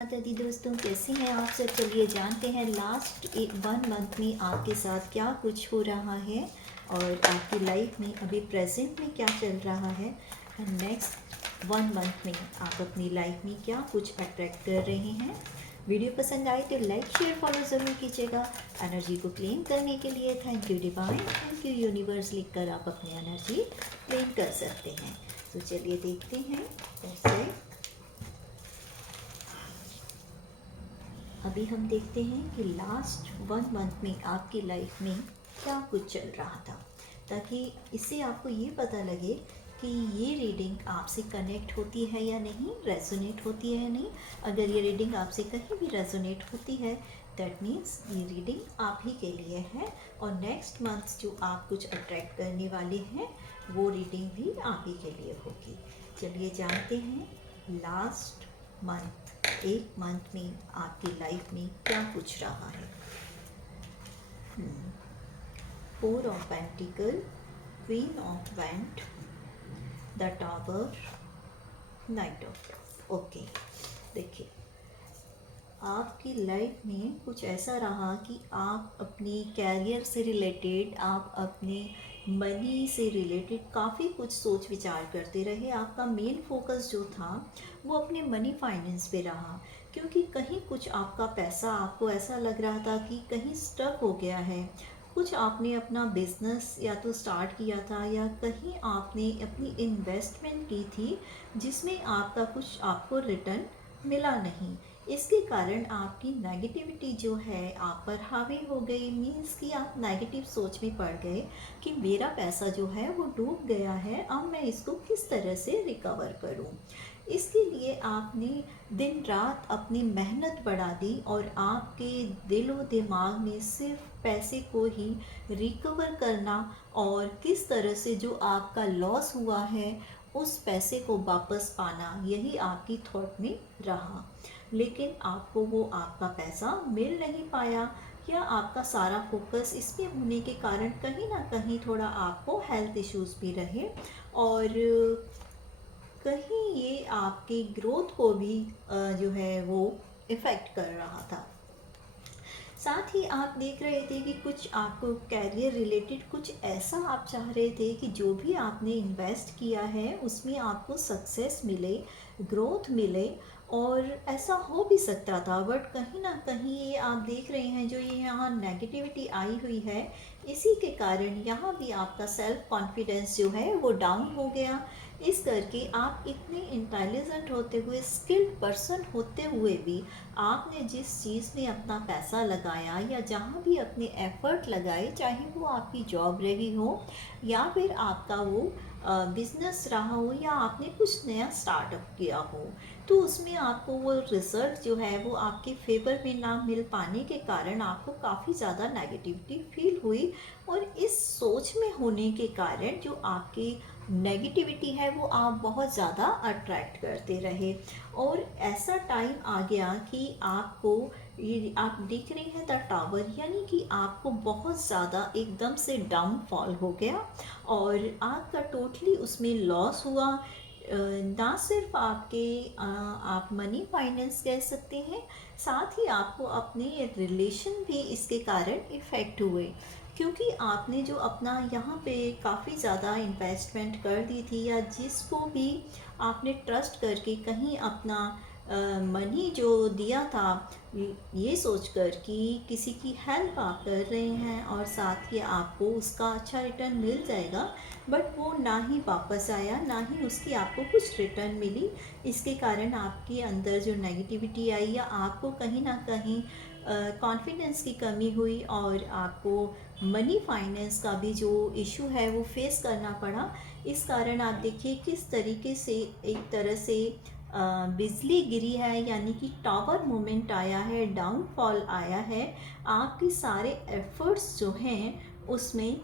दादी दोस्तों, कैसे हैं आप सब। चलिए जानते हैं लास्ट 1 मंथ में आपके साथ क्या कुछ हो रहा है और आपकी लाइफ में अभी प्रेजेंट में क्या चल रहा है और नेक्स्ट 1 मंथ में आप अपनी लाइफ में क्या कुछ अट्रैक्ट कर रहे हैं। वीडियो पसंद आए तो लाइक शेयर फॉलो ज़रूर कीजिएगा। एनर्जी को क्लेम करने के लिए thank you divine, thank you universe लिखकर आप अपनी एनर्जी क्लेम कर सकते हैं। तो चलिए देखते हैं कैसे। अभी हम देखते हैं कि लास्ट 1 मंथ में आपकी लाइफ में क्या कुछ चल रहा था, ताकि इससे आपको ये पता लगे कि ये रीडिंग आपसे कनेक्ट होती है या नहीं, रेजोनेट होती है या नहीं। अगर ये रीडिंग आपसे कहीं भी रेजोनेट होती है दैट मीन्स ये रीडिंग आप ही के लिए है और नेक्स्ट मंथ जो आप कुछ अट्रैक्ट करने वाले हैं वो रीडिंग भी आप ही के लिए होगी। चलिए जानते हैं लास्ट मंथ 1 मंथ में आपकी लाइफ में क्या कुछ रहा है। 4 of pentacle, queen of wand, the tower, night of. Okay, देखिए आपकी लाइफ में कुछ ऐसा रहा कि आप अपनी कैरियर से रिलेटेड, आप अपने मनी से रिलेटेड काफ़ी कुछ सोच विचार करते रहे। आपका मेन फोकस जो था वो अपने मनी फाइनेंस पे रहा, क्योंकि कहीं कुछ आपका पैसा आपको ऐसा लग रहा था कि कहीं स्टक हो गया है। कुछ आपने अपना बिजनेस या तो स्टार्ट किया था या कहीं आपने अपनी इन्वेस्टमेंट की थी जिसमें आपका कुछ आपको रिटर्न मिला नहीं। इसके कारण आपकी नेगेटिविटी जो है आप पर हावी हो गई। मीन्स कि आप नेगेटिव सोच में पड़ गए कि मेरा पैसा जो है वो डूब गया है, अब मैं इसको किस तरह से रिकवर करूं। इसके लिए आपने दिन रात अपनी मेहनत बढ़ा दी और आपके दिलो दिमाग में सिर्फ पैसे को ही रिकवर करना और किस तरह से जो आपका लॉस हुआ है उस पैसे को वापस पाना, यही आपकी थॉट में रहा। लेकिन आपको वो आपका पैसा मिल नहीं पाया या आपका सारा फोकस इसमें होने के कारण कहीं ना कहीं थोड़ा आपको हेल्थ इश्यूज भी रहे और कहीं ये आपकी ग्रोथ को भी जो है वो इफ़ेक्ट कर रहा था। साथ ही आप देख रहे थे कि कुछ आपको कैरियर रिलेटेड कुछ ऐसा आप चाह रहे थे कि जो भी आपने इन्वेस्ट किया है उसमें आपको सक्सेस मिले, ग्रोथ मिले और ऐसा हो भी सकता था। बट कहीं ना कहीं ये आप देख रहे हैं जो ये यहाँ नेगेटिविटी आई हुई है, इसी के कारण यहाँ भी आपका सेल्फ कॉन्फिडेंस जो है वो डाउन हो गया। इस करके आप इतने इंटेलिजेंट होते हुए, स्किल्ड पर्सन होते हुए भी आपने जिस चीज़ में अपना पैसा लगाया या जहाँ भी अपने एफर्ट लगाए, चाहे वो आपकी जॉब रही हो या फिर आपका वो बिजनेस रहा हो या आपने कुछ नया स्टार्टअप किया हो, तो उसमें आपको वो रिज़ल्ट जो है वो आपके फेवर में ना मिल पाने के कारण आपको काफ़ी ज़्यादा नेगेटिविटी फील हुई। और इस सोच में होने के कारण जो आपकी नेगेटिविटी है वो आप बहुत ज़्यादा अट्रैक्ट करते रहे और ऐसा टाइम आ गया कि आपको ये आप देख रहे हैं द टावर, यानी कि आपको बहुत ज़्यादा एकदम से डाउनफॉल हो गया और आपका टोटली उसमें लॉस हुआ। ना सिर्फ आपके आप मनी फाइनेंस कह सकते हैं, साथ ही आपको अपने रिलेशन भी इसके कारण इफ़ेक्ट हुए, क्योंकि आपने जो अपना यहाँ पे काफ़ी ज़्यादा इन्वेस्टमेंट कर दी थी या जिसको भी आपने ट्रस्ट करके कहीं अपना मनी जो दिया था ये सोचकर कि किसी की हेल्प आप कर रहे हैं और साथ ही आपको उसका अच्छा रिटर्न मिल जाएगा, बट वो ना ही वापस आया ना ही उसकी आपको कुछ रिटर्न मिली। इसके कारण आपके अंदर जो नेगेटिविटी आई या आपको कहीं ना कहीं कॉन्फिडेंस की कमी हुई और आपको मनी फाइनेंस का भी जो इशू है वो फेस करना पड़ा। इस कारण आप देखिए किस तरीके से एक तरह से बिजली गिरी है, यानी कि टावर मोमेंट आया है, डाउनफॉल आया है। आपके सारे एफर्ट्स जो हैं उसमें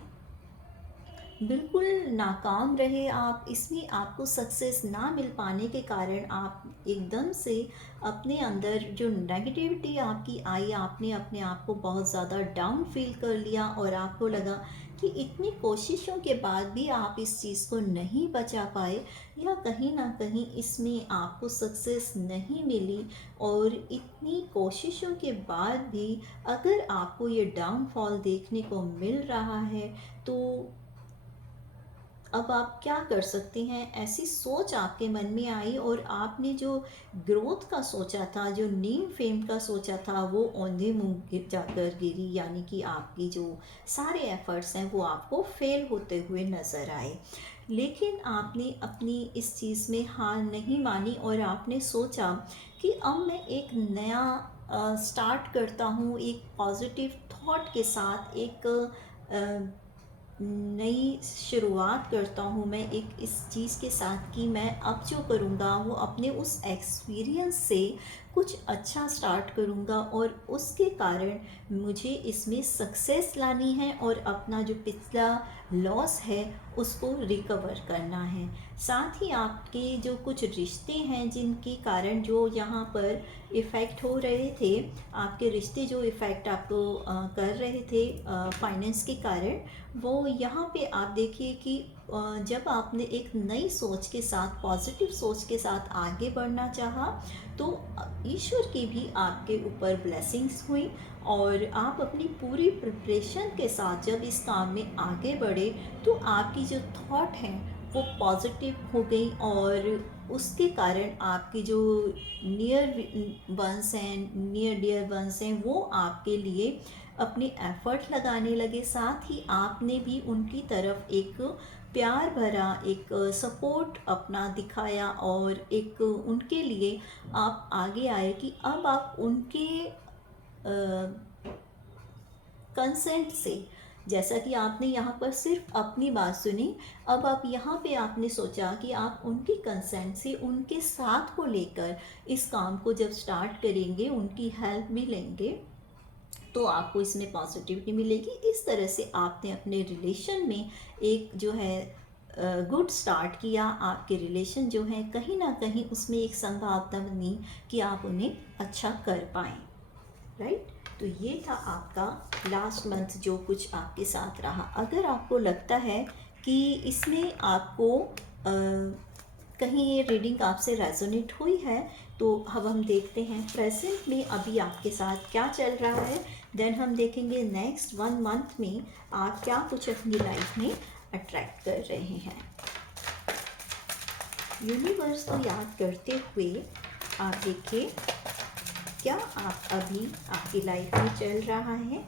बिल्कुल नाकाम रहे आप, इसमें आपको सक्सेस ना मिल पाने के कारण आप एकदम से अपने अंदर जो नेगेटिविटी आपकी आई, आपने अपने आप को बहुत ज़्यादा डाउन फील कर लिया और आपको लगा कि इतनी कोशिशों के बाद भी आप इस चीज़ को नहीं बचा पाए, या कहीं ना कहीं इसमें आपको सक्सेस नहीं मिली, और इतनी कोशिशों के बाद भी अगर आपको ये डाउनफॉल देखने को मिल रहा है, तो अब आप क्या कर सकते हैं? ऐसी सोच आपके मन में आई और आपने जो ग्रोथ का सोचा था, जो नेम फेम का सोचा था, वो औंधे मुंह जाकर गिरी, यानी कि आपकी जो सारे एफर्ट्स हैं वो आपको फेल होते हुए नज़र आए। लेकिन आपने अपनी इस चीज़ में हार नहीं मानी और आपने सोचा कि अब मैं एक नया स्टार्ट करता हूँ, एक पॉजिटिव थॉट के साथ, एक नई शुरुआत करता हूँ मैं एक इस चीज़ के साथ कि मैं अब जो करूँगा वो अपने उस एक्सपीरियंस से कुछ अच्छा स्टार्ट करूँगा, और उसके कारण मुझे इसमें सक्सेस लानी है और अपना जो पिछला लॉस है उसको रिकवर करना है। साथ ही आपके जो कुछ रिश्ते हैं जिनके कारण जो यहाँ पर इफ़ेक्ट हो रहे थे, आपके रिश्ते जो इफ़ेक्ट आपको कर रहे थे फाइनेंस के कारण, वो यहाँ पे आप देखिए कि जब आपने एक नई सोच के साथ, पॉजिटिव सोच के साथ आगे बढ़ना चाहा, तो ईश्वर की भी आपके ऊपर ब्लेसिंग्स हुई, और आप अपनी पूरी प्रिपरेशन के साथ जब इस काम में आगे बढ़े, तो आपकी जो थॉट हैं वो पॉजिटिव हो गई, और उसके कारण आपकी जो नियर वंस हैं, नियर डियर वंस हैं, वो आपके लिए अपनी एफ़र्ट लगाने लगे। साथ ही आपने भी उनकी तरफ एक प्यार भरा एक सपोर्ट अपना दिखाया, और एक उनके लिए आप आगे आए कि अब आप उनके कंसेंट से, जैसा कि आपने यहाँ पर सिर्फ अपनी बात सुनी, अब आप यहाँ पे आपने सोचा कि आप उनकी कंसेंट से, उनके साथ को लेकर इस काम को जब स्टार्ट करेंगे, उनकी हेल्प भी लेंगे, तो आपको इसमें पॉजिटिविटी मिलेगी। इस तरह से आपने अपने रिलेशन में एक जो है गुड स्टार्ट किया। आपके रिलेशन जो है कहीं ना कहीं उसमें एक संभावना बनी कि आप उन्हें अच्छा कर पाएँ, राइट। तो ये था आपका लास्ट मंथ जो कुछ आपके साथ रहा। अगर आपको लगता है कि इसमें आपको कहीं ये रीडिंग आपसे रेजोनेट हुई है, तो अब हम देखते हैं प्रेजेंट में अभी आपके साथ क्या चल रहा है। देन हम देखेंगे नेक्स्ट 1 मंथ में आप क्या कुछ अपनी लाइफ में अट्रैक्ट कर रहे हैं। यूनिवर्स को याद करते हुए आप देखिए क्या आप अभी आपकी लाइफ में चल रहा है।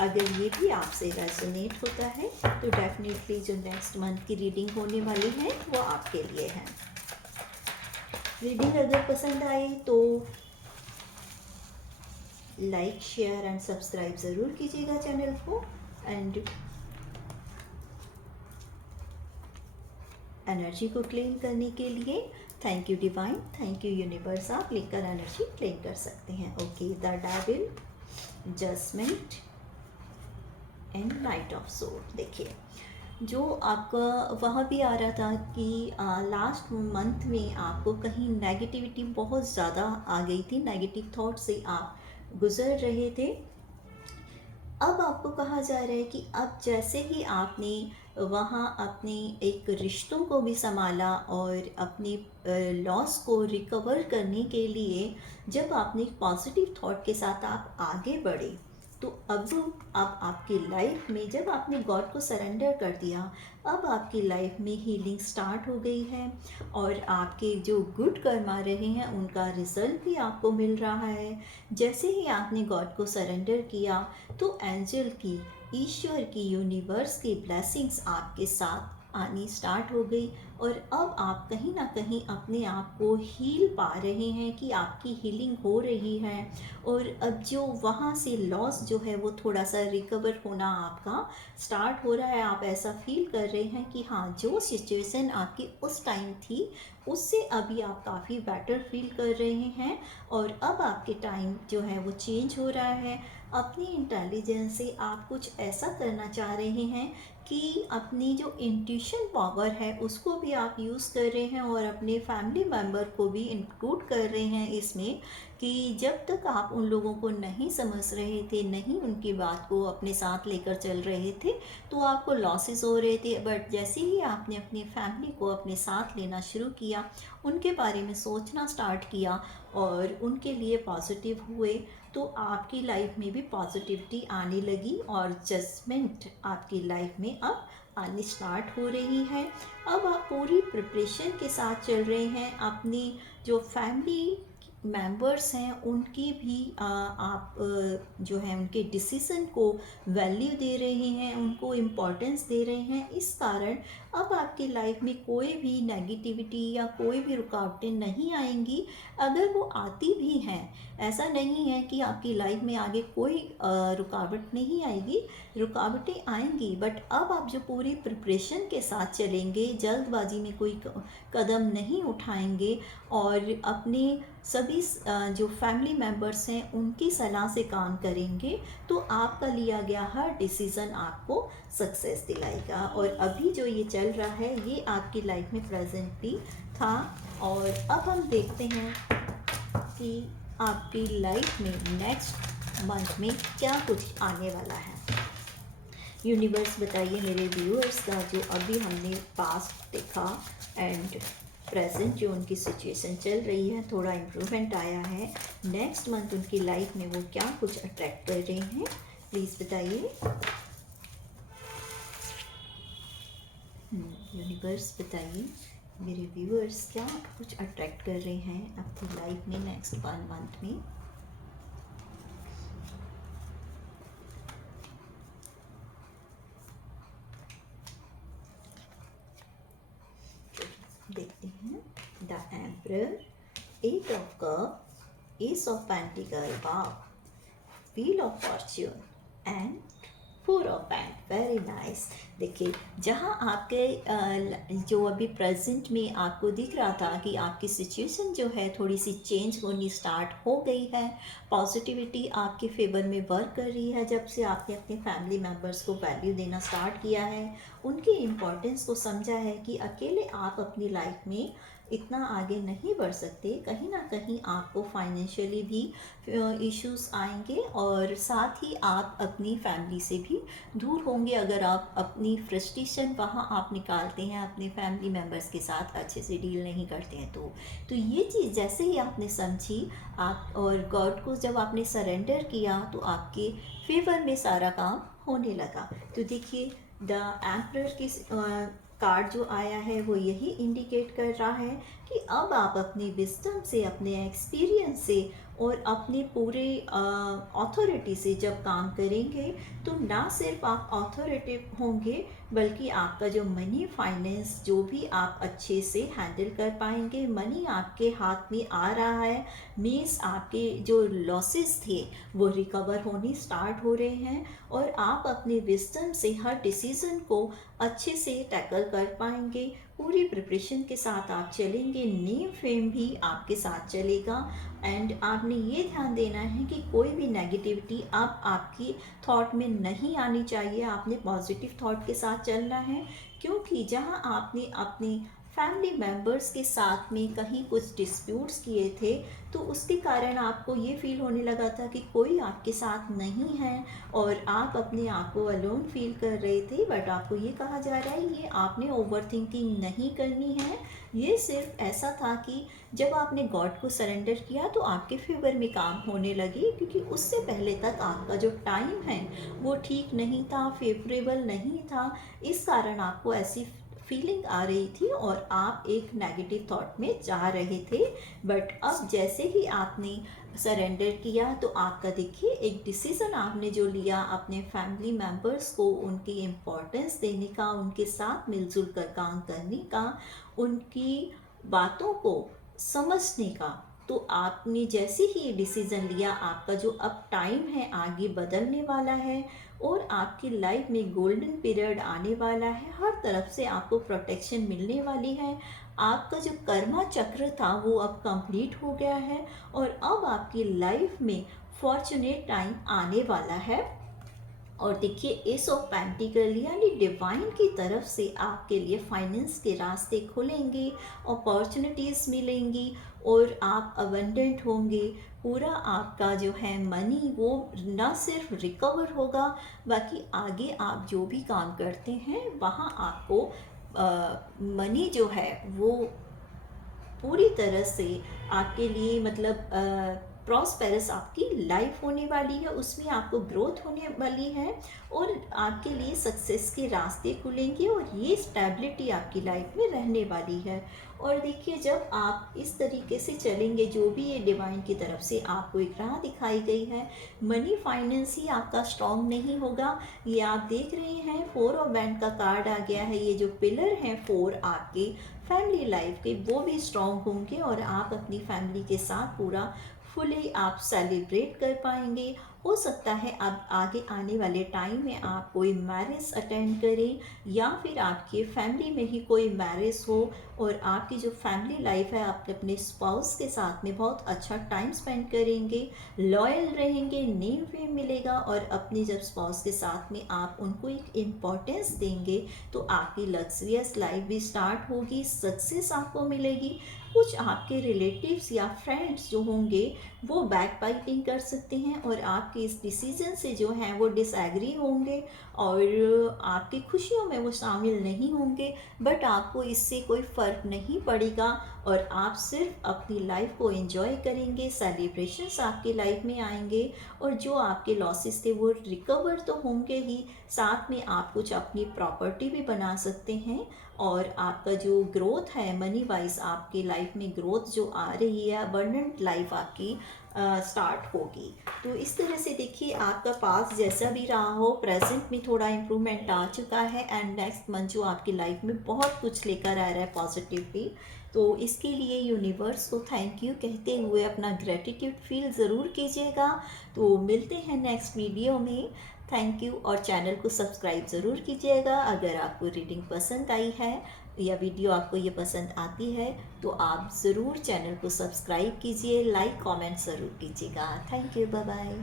अगर ये भी आपसे रेजोनेट होता है तो डेफिनेटली जो नेक्स्ट मंथ की रीडिंग होने वाली है वो आपके लिए है। रीडिंग अगर पसंद आए तो लाइक, शेयर एंड सब्सक्राइब ज़रूर कीजिएगा चैनल को। एंड एनर्जी को क्लेम करने के लिए thank you divine, thank you universe, आप लिखकर एनर्जी क्लेम कर सकते हैं। Okay, the devil, judgement and knight of sword. देखिए जो आपका वहाँ भी आ रहा था कि लास्ट मंथ में आपको कहीं नेगेटिविटी बहुत ज़्यादा आ गई थी, नेगेटिव थॉट से आप गुजर रहे थे। अब आपको कहा जा रहा है कि अब जैसे ही आपने वहाँ अपने एक रिश्तों को भी संभाला और अपने लॉस को रिकवर करने के लिए जब आपने पॉजिटिव थॉट के साथ आप आगे बढ़े, तो अब आपकी लाइफ में जब आपने गॉड को सरेंडर कर दिया, अब आपकी लाइफ में हीलिंग स्टार्ट हो गई है, और आपके जो गुड कर्म आ रहे हैं उनका रिजल्ट भी आपको मिल रहा है। जैसे ही आपने गॉड को सरेंडर किया तो एंजल की, ईश्वर की, यूनिवर्स की ब्लेसिंग्स आपके साथ आनी स्टार्ट हो गई, और अब आप कहीं ना कहीं अपने आप को हील पा रहे हैं कि आपकी हीलिंग हो रही है, और अब जो वहाँ से लॉस जो है वो थोड़ा सा रिकवर होना आपका स्टार्ट हो रहा है। आप ऐसा फील कर रहे हैं कि हाँ, जो सिचुएशन आपकी उस टाइम थी उससे अभी आप काफ़ी बेटर फील कर रहे हैं, और अब आपके टाइम जो है वो चेंज हो रहा है। अपनी इंटेलिजेंस से आप कुछ ऐसा करना चाह रहे हैं कि अपनी जो इंट्यूशन पावर है उसको भी आप यूज़ कर रहे हैं और अपने फैमिली मेम्बर को भी इंक्लूड कर रहे हैं इसमें, कि जब तक आप उन लोगों को नहीं समझ रहे थे, नहीं उनकी बात को अपने साथ लेकर चल रहे थे, तो आपको लॉसेस हो रहे थे। बट जैसे ही आपने अपनी फैमिली को अपने साथ लेना शुरू किया, उनके बारे में सोचना स्टार्ट किया और उनके लिए पॉजिटिव हुए, तो आपकी लाइफ में भी पॉजिटिविटी आने लगी और जजमेंट आपकी लाइफ में अब आनी स्टार्ट हो रही है। अब आप पूरी प्रिपरेशन के साथ चल रहे हैं। अपनी जो फैमिली मेंबर्स हैं उनकी भी आप जो है उनके डिसीज़न को वैल्यू दे रहे हैं, उनको इम्पोर्टेंस दे रहे हैं। इस कारण अब आपकी लाइफ में कोई भी नेगेटिविटी या कोई भी रुकावटें नहीं आएंगी। अगर वो आती भी हैं, ऐसा नहीं है कि आपकी लाइफ में आगे कोई रुकावट नहीं आएगी, रुकावटें आएंगी, बट अब आप जो पूरी प्रिपरेशन के साथ चलेंगे, जल्दबाजी में कोई कदम नहीं उठाएंगे और अपने सभी जो फैमिली मेम्बर्स हैं उनकी सलाह से काम करेंगे, तो आपका लिया गया हर डिसीज़न आपको सक्सेस दिलाएगा। और अभी जो ये चल रहा है ये आपकी लाइफ में प्रेजेंटली था। और अब हम देखते हैं कि आपकी लाइफ में नेक्स्ट मंथ में क्या कुछ आने वाला है। यूनिवर्स बताइए मेरे व्यूअर्स का, जो अभी हमने पास्ट देखा एंड प्रेजेंट जो उनकी सिचुएशन चल रही है, थोड़ा इम्प्रूवमेंट आया है, नेक्स्ट मंथ उनकी लाइफ में वो क्या कुछ अट्रैक्ट कर रहे हैं, प्लीज़ बताइए। यूनिवर्स बताइए मेरे व्यूअर्स क्या कुछ अट्रैक्ट कर रहे हैं अपनी लाइफ में नेक्स्ट 1 मंथ में। देखते हैं the emperor, 8 of cup, S of pentacle, wow, wheel of Fortune and 4 of pant, very nice. देखिए, जहाँ आपके जो अभी प्रेजेंट में आपको दिख रहा था कि आपकी सिचुएशन जो है थोड़ी सी चेंज होनी स्टार्ट हो गई है, पॉजिटिविटी आपके फेवर में वर्क कर रही है, जब से आपने अपने फैमिली मेम्बर्स को वैल्यू देना स्टार्ट किया है, उनकी इम्पोर्टेंस को समझा है कि अकेले आप अपनी लाइफ में इतना आगे नहीं बढ़ सकते, कहीं ना कहीं आपको फाइनेंशियली भी इश्यूज आएंगे और साथ ही आप अपनी फैमिली से भी दूर होंगे अगर आप अपनी फ्रस्ट्रेशन वहाँ आप निकालते हैं, अपने फैमिली मेम्बर्स के साथ अच्छे से डील नहीं करते हैं। तो ये चीज़ जैसे ही आपने समझी आप और गॉड को जब आपने सरेंडर किया, तो आपके फेवर में सारा काम होने लगा। तो देखिए, द एम्परर की कार्ड जो आया है वो यही इंडिकेट कर रहा है कि अब आप अपनी विजडम से, अपने एक्सपीरियंस से और अपने पूरे अथॉरिटी से जब काम करेंगे, तो ना सिर्फ आप अथॉरिटिव होंगे बल्कि आपका जो मनी फाइनेंस जो भी आप अच्छे से हैंडल कर पाएंगे। मनी आपके हाथ में आ रहा है, मीन्स आपके जो लॉसेस थे वो रिकवर होने स्टार्ट हो रहे हैं और आप अपने विजडम से हर डिसीज़न को अच्छे से टैकल कर पाएंगे। पूरी प्रिपरेशन के साथ आप चलेंगे, नेम फेम भी आपके साथ चलेगा। एंड आपने ये ध्यान देना है कि कोई भी नेगेटिविटी अब आपकी थॉट में नहीं आनी चाहिए, आपने पॉजिटिव थॉट के साथ चलना है। क्योंकि जहाँ आपने अपनी फैमिली मेम्बर्स के साथ में कहीं कुछ डिस्प्यूट्स किए थे, तो उसके कारण आपको ये फील होने लगा था कि कोई आपके साथ नहीं है और आप अपने आप को अलोन फील कर रहे थे। बट आपको ये कहा जा रहा है ये आपने ओवर थिंकिंग नहीं करनी है, ये सिर्फ ऐसा था कि जब आपने गॉड को सरेंडर किया तो आपके फेवर में काम होने लगे, क्योंकि उससे पहले तक आपका जो टाइम है वो ठीक नहीं था, फेवरेबल नहीं था। इस कारण आपको ऐसी फीलिंग आ रही थी और आप एक नेगेटिव थॉट में जा रहे थे। बट अब जैसे ही आपने सरेंडर किया, तो आपका देखिए एक डिसीज़न आपने जो लिया अपने फैमिली मेम्बर्स को उनकी इम्पोर्टेंस देने का, उनके साथ मिलजुल कर काम करने का, उनकी बातों को समझने का, तो आपने जैसे ही ये डिसीज़न लिया, आपका जो अब टाइम है आगे बदलने वाला है और आपकी लाइफ में गोल्डन पीरियड आने वाला है। हर तरफ से आपको प्रोटेक्शन मिलने वाली है। आपका जो कर्मा चक्र था वो अब कंप्लीट हो गया है और अब आपकी लाइफ में फॉर्चुनेट टाइम आने वाला है। और देखिए एस ऑफ पेंटिकल यानी डिवाइन की तरफ से आपके लिए फाइनेंस के रास्ते खुलेंगे, अपॉर्चुनिटीज़ मिलेंगी और आप अबंडेंट होंगे। पूरा आपका जो है मनी वो ना सिर्फ रिकवर होगा, बाकी आगे आप जो भी काम करते हैं वहाँ आपको मनी जो है वो पूरी तरह से आपके लिए मतलब प्रॉस्पेरस आपकी लाइफ होने वाली है, उसमें आपको ग्रोथ होने वाली है और आपके लिए सक्सेस के रास्ते खुलेंगे और ये स्टेबिलिटी आपकी लाइफ में रहने वाली है। और देखिए जब आप इस तरीके से चलेंगे, जो भी ये डिवाइन की तरफ से आपको एक राह दिखाई गई है, मनी फाइनेंस ही आपका स्ट्रॉन्ग नहीं होगा। ये आप देख रहे हैं 4 ऑफ बैंड का कार्ड आ गया है। ये जो पिलर हैं 4 आपके फैमिली लाइफ के, वो भी स्ट्रॉन्ग होंगे और आप अपनी फैमिली के साथ पूरा फुली आप सेलिब्रेट कर पाएंगे। हो सकता है अब आगे आने वाले टाइम में आप कोई मैरिज अटेंड करें या फिर आपके फैमिली में ही कोई मैरिज हो और आपकी जो फैमिली लाइफ है आप अपने स्पाउस के साथ में बहुत अच्छा टाइम स्पेंड करेंगे, लॉयल रहेंगे, नेम फेम मिलेगा और अपने जब स्पाउस के साथ में आप उनको एक इम्पोर्टेंस देंगे तो आपकी लग्जरियस लाइफ भी स्टार्ट होगी, सक्सेस आपको मिलेगी। कुछ आपके रिलेटिव्स या फ्रेंड्स जो होंगे वो बैक बाइटिंग कर सकते हैं और आपके इस डिसीजन से जो हैं वो डिसएग्री होंगे और आपकी खुशियों में वो शामिल नहीं होंगे, बट आपको इससे कोई फ़र्क नहीं पड़ेगा और आप सिर्फ अपनी लाइफ को एंजॉय करेंगे। सेलिब्रेशंस आपकी लाइफ में आएंगे और जो आपके लॉसेस थे वो रिकवर तो होंगे ही, साथ में आप कुछ अपनी प्रॉपर्टी भी बना सकते हैं और आपका जो ग्रोथ है मनी वाइज आपकी लाइफ में ग्रोथ जो आ रही है, अबंडेंट लाइफ आपकी स्टार्ट होगी। तो इस तरह से देखिए आपका पास जैसा भी रहा हो, प्रेजेंट में थोड़ा इम्प्रूवमेंट आ चुका है एंड नेक्स्ट मंथ जो आपकी लाइफ में बहुत कुछ लेकर आ रहा है पॉजिटिवली। तो इसके लिए यूनिवर्स को थैंक यू कहते हुए अपना ग्रेटिट्यूड फील ज़रूर कीजिएगा। तो मिलते हैं नेक्स्ट वीडियो में। थैंक यू और चैनल को सब्सक्राइब ज़रूर कीजिएगा। अगर आपको रीडिंग पसंद आई है या वीडियो आपको ये पसंद आती है तो आप ज़रूर चैनल को सब्सक्राइब कीजिए, लाइक कमेंट ज़रूर कीजिएगा। Thank you, bye bye.